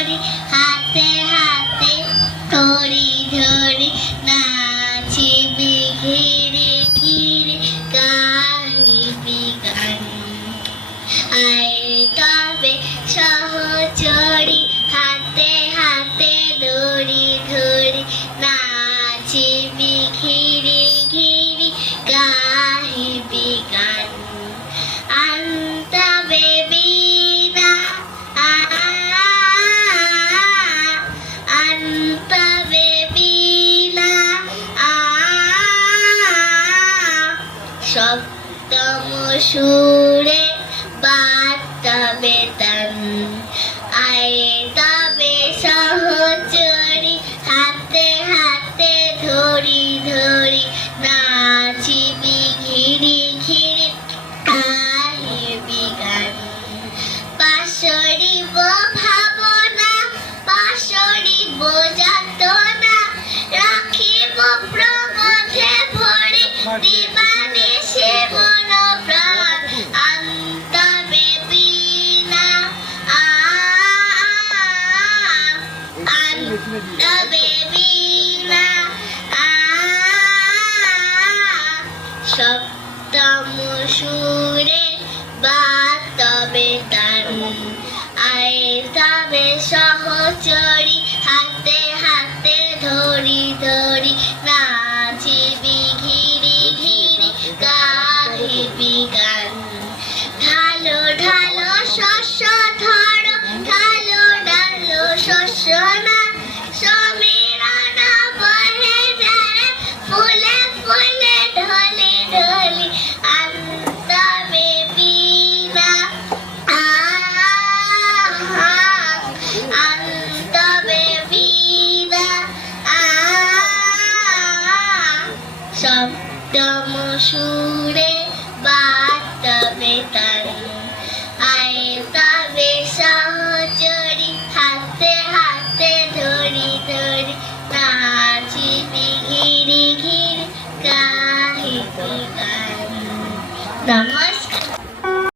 ধরি হাতে হাতে ধরি ধরি নাচিবি ঘিরে ঘিরে গাহিবি গান আয় তবে সহচরি হাতে হাতে ধরি ধরি নাচিবি ঘিরে ঘিরে গাহিবি গান আনতাবে বীণা আনতাবে বীণা সপ্তম সুরে বাতাবে তান আয় তবে সহচরি হাতে হাতে ধরি ধরি নাচিবি ঘিরি ঘিরি গাহিবি গান পাশরিব ভাবনা পাশরিব যাতনা রাখিব প্রবোধে ভরে দিবানিশি মন প্রাণ আনতাবে বীণা আনতাবে বীণা সপ্তম সুরে বাতাবে তান আয় তবে সহচরি হাতে হাতে ধরি ধরি নাচিবি ঘিরি ঘিরি গাহিবি গান ঢালো ঢালো শস্য ধরো ঢালো ঢালো শস্য না সমীরণ বহে যায় ফুলে ফুলে ঢলে ঢলে আনতাবে বীণা আনতাবে বীণা সপ্তম সুরে বাতাবে তান আয় তবে সহচরি হাতে হাতে ধরি ধরি নাচিবি ঘিরি ঘিরি গাহিবি গান।